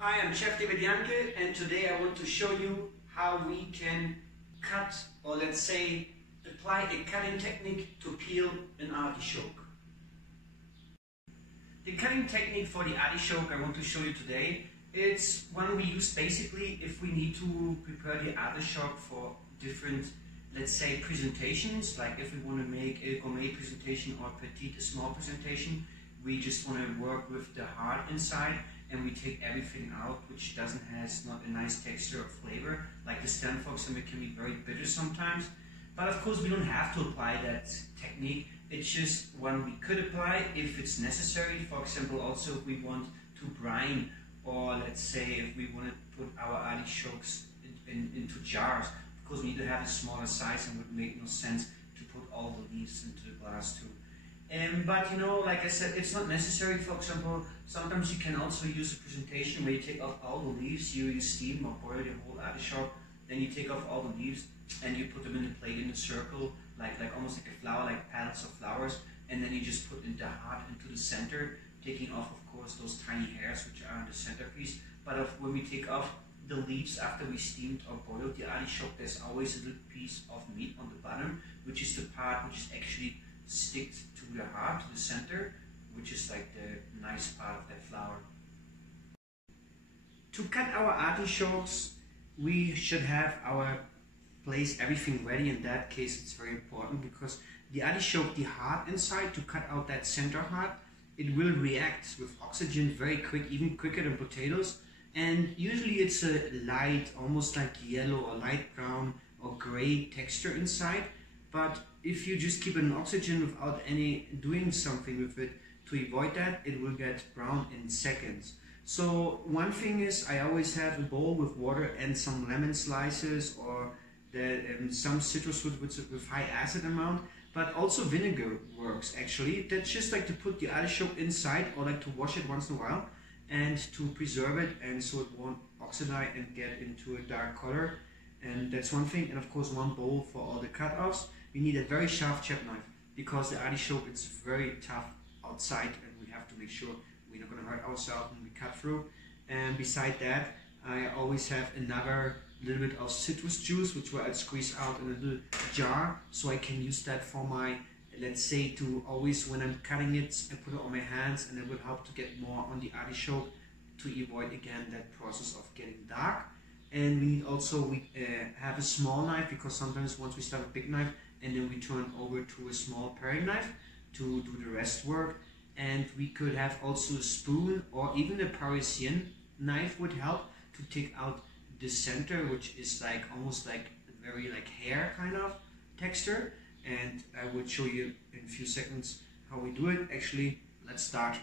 Hi, I'm Chef David Jahnke, and today I want to show you how we can cut, or let's say apply a cutting technique to peel an artichoke. The cutting technique for the artichoke I want to show you today, it's one we use basically if we need to prepare the artichoke for different, let's say, presentations. Like if we want to make a gourmet presentation or petite, a small presentation, we just want to work with the heart inside and we take everything out which has not a nice texture or flavor. Like the stem, for example, can be very bitter sometimes. But of course we don't have to apply that technique. It's just one we could apply if it's necessary. For example, also if we want to brine, or let's say if we want to put our artichokes into jars. Of course we need to have a smaller size and would make no sense to put all the leaves into the glass too. But you know, like I said, it's not necessary. For example, sometimes you can also use a presentation where you take off all the leaves, you steam or boil the whole artichoke, then you take off all the leaves and you put them in a plate in a circle, like almost like a flower, like petals of flowers, and then you just put the heart into the center, taking off, of course, those tiny hairs which are in the centerpiece. But when we take off the leaves after we steamed or boiled the artichoke, there's always a little piece of meat on the bottom, which is the part which is actually stick to the heart, to the center, which is like the nice part of that flower. To cut our artichokes, we should have place everything ready. In that case, it's very important because the artichoke, the heart inside, to cut out that center heart, it will react with oxygen very quick, even quicker than potatoes. And usually it's a light, almost like yellow or light brown or gray texture inside. But if you just keep it in oxygen without doing something with it to avoid that, it will get brown in seconds. So one thing is, I always have a bowl with water and some lemon slices or some citrus fruit with high acid amount, but also vinegar works actually. That's just like to put the artichoke inside, or like to wash it once in a while and to preserve it, and so it won't oxidize and get into a dark color. And that's one thing. And of course, one bowl for all the cut-offs. We need a very sharp chef knife because the artichoke is very tough outside, and we have to make sure we're not going to hurt ourselves when we cut through. And beside that, I always have another little bit of citrus juice, which I'll squeeze out in a little jar, so I can use that for my, let's say, to always when I'm cutting it, I put it on my hands, and it will help to get more on the artichoke to avoid again that process of getting dark. And we need also have a small knife, because sometimes once we start a big knife and then we turn over to a small paring knife to do the rest work. And we could have also a spoon, or even a Parisian knife would help to take out the center, which is like almost like a very like hair kind of texture. And I will show you in a few seconds how we do it. Actually, let's start.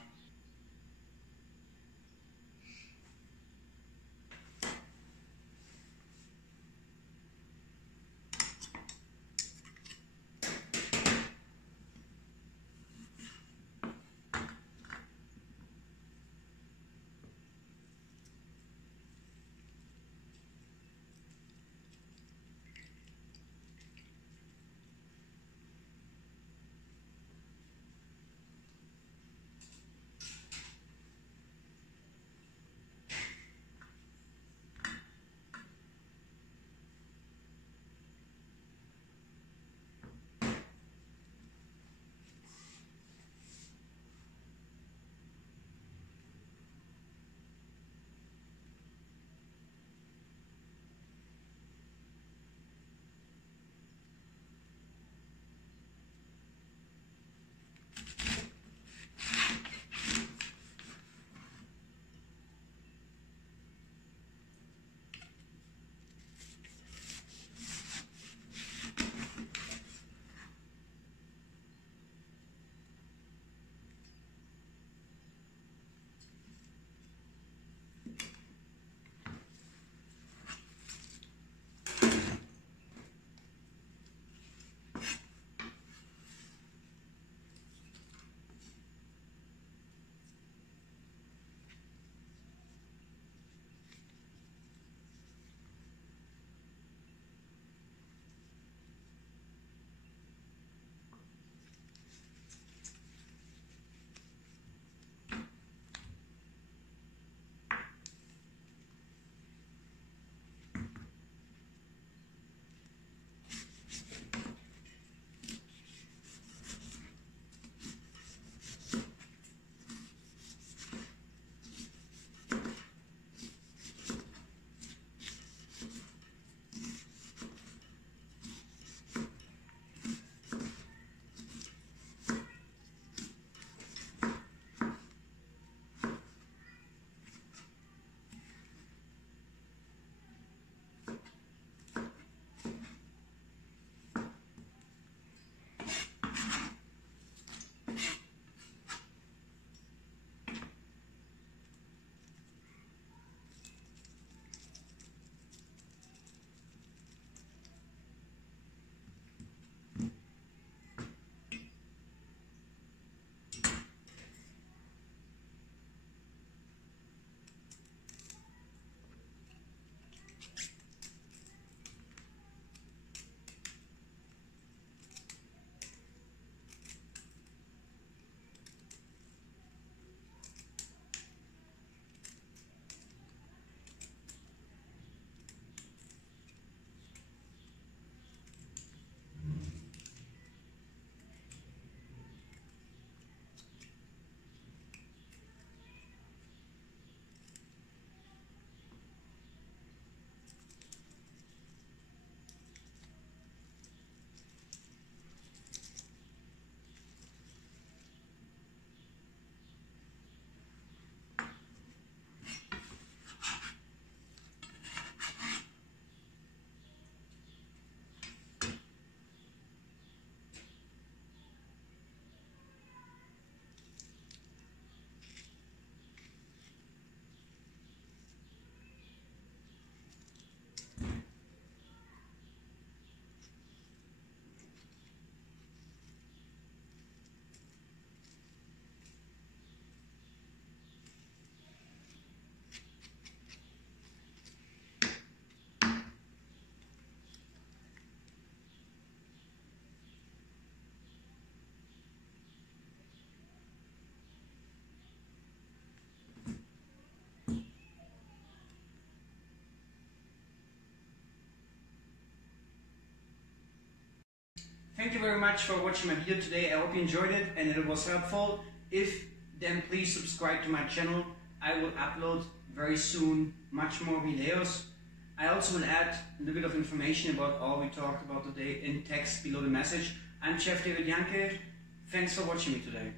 Thank you very much for watching my video today. I hope you enjoyed it and it was helpful. If then please subscribe to my channel. I will upload very soon much more videos. I also will add a little bit of information about all we talked about today in text below the message. I'm Chef David Jahnke. Thanks for watching me today.